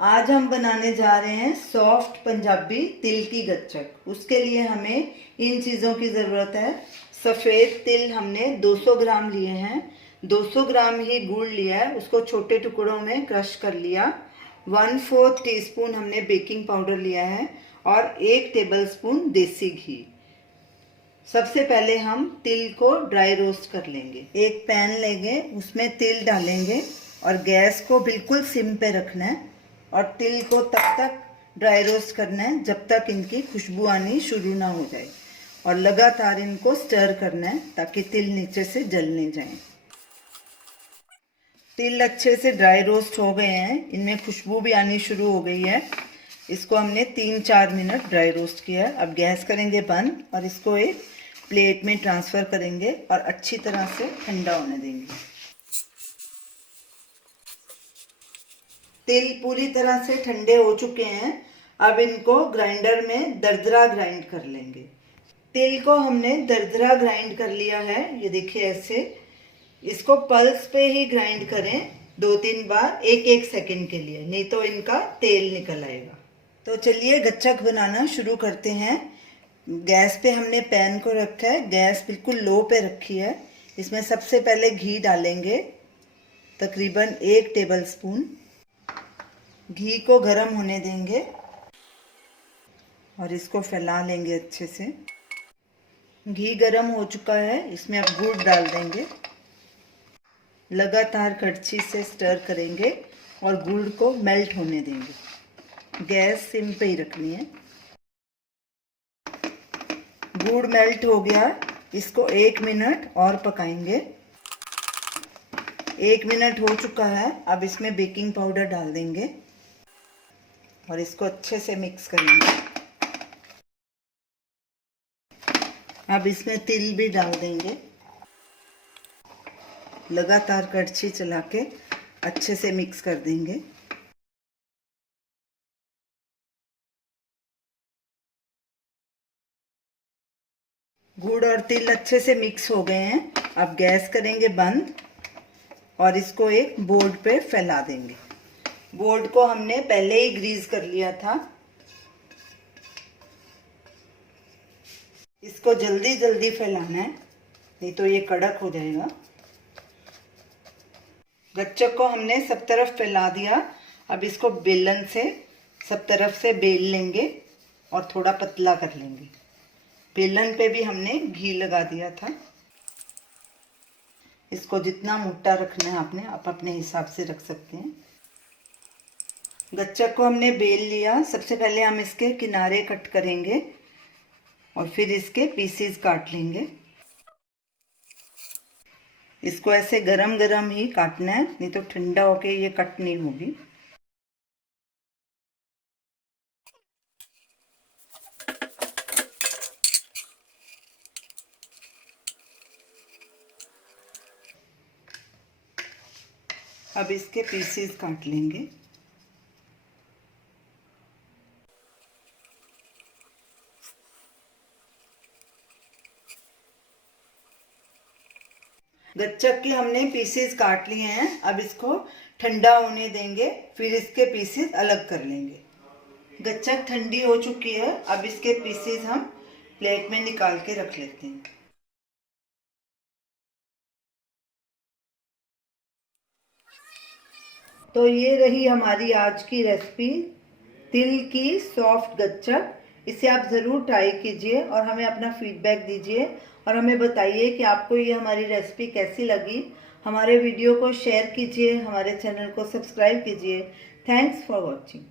आज हम बनाने जा रहे हैं सॉफ्ट पंजाबी तिल की गच्चक। उसके लिए हमें इन चीज़ों की ज़रूरत है। सफ़ेद तिल हमने 200 ग्राम लिए हैं। 200 ग्राम ही गुड़ लिया है, उसको छोटे टुकड़ों में क्रश कर लिया। 1/4 टीस्पून हमने बेकिंग पाउडर लिया है और 1 टेबलस्पून देसी घी। सबसे पहले हम तिल को ड्राई रोस्ट कर लेंगे। एक पैन लेंगे, उसमें तिल डालेंगे और गैस को बिल्कुल सिम पे रखना है और तिल को तब तक ड्राई रोस्ट करना है जब तक इनकी खुशबू आनी शुरू ना हो जाए और लगातार इनको स्टर करना है ताकि तिल नीचे से जल नहीं जाए। तिल अच्छे से ड्राई रोस्ट हो गए हैं, इनमें खुशबू भी आनी शुरू हो गई है। इसको हमने 3-4 मिनट ड्राई रोस्ट किया है। अब गैस करेंगे बंद और इसको एक प्लेट में ट्रांसफ़र करेंगे और अच्छी तरह से ठंडा होने देंगे। तिल पूरी तरह से ठंडे हो चुके हैं। अब इनको ग्राइंडर में दरदरा ग्राइंड कर लेंगे। तिल को हमने दरदरा ग्राइंड कर लिया है, ये देखिए ऐसे। इसको पल्स पे ही ग्राइंड करें 2-3 बार, 1-1 सेकंड के लिए, नहीं तो इनका तेल निकल आएगा। तो चलिए गच्चक बनाना शुरू करते हैं। गैस पे हमने पैन को रखा है, गैस बिल्कुल लो पे रखी है। इसमें सबसे पहले घी डालेंगे, तकरीबन 1 टेबलस्पून। घी को गर्म होने देंगे और इसको फैला लेंगे अच्छे से। घी गर्म हो चुका है, इसमें अब गुड़ डाल देंगे। लगातार कड़छी से स्टर करेंगे और गुड़ को मेल्ट होने देंगे। गैस सिम पे ही रखनी है। गुड़ मेल्ट हो गया, इसको 1 मिनट और पकाएंगे। 1 मिनट हो चुका है, अब इसमें बेकिंग पाउडर डाल देंगे और इसको अच्छे से मिक्स करेंगे। अब इसमें तिल भी डाल देंगे। लगातार कड़छी चला के अच्छे से मिक्स कर देंगे। गुड़ और तिल अच्छे से मिक्स हो गए हैं। अब गैस करेंगे बंद और इसको एक बोर्ड पे फैला देंगे। बोर्ड को हमने पहले ही ग्रीस कर लिया था। इसको जल्दी जल्दी फैलाना है, नहीं तो ये कड़क हो जाएगा। गच्चक को हमने सब तरफ फैला दिया। अब इसको बेलन से सब तरफ से बेल लेंगे और थोड़ा पतला कर लेंगे। बेलन पे भी हमने घी लगा दिया था। इसको जितना मोटा रखना है आपने, आप अपने हिसाब से रख सकते हैं। गच्चक को हमने बेल लिया। सबसे पहले हम इसके किनारे कट करेंगे और फिर इसके पीसेस काट लेंगे। इसको ऐसे गरम गरम ही काटना है, नहीं तो ठंडा होके ये कट नहीं होगी। अब इसके पीसेस काट लेंगे। गच्चक के हमने पीसेस काट लिए हैं। अब इसको ठंडा होने देंगे, फिर इसके पीसेस अलग कर लेंगे। गच्चक ठंडी हो चुकी है। अब इसके पीसेस हम प्लेट में निकाल के रख लेते हैं। तो ये रही हमारी आज की रेसिपी, तिल की सॉफ्ट गच्चक। इसे आप ज़रूर ट्राई कीजिए और हमें अपना फीडबैक दीजिए और हमें बताइए कि आपको ये हमारी रेसिपी कैसी लगी। हमारे वीडियो को शेयर कीजिए, हमारे चैनल को सब्सक्राइब कीजिए। Thanks for watching.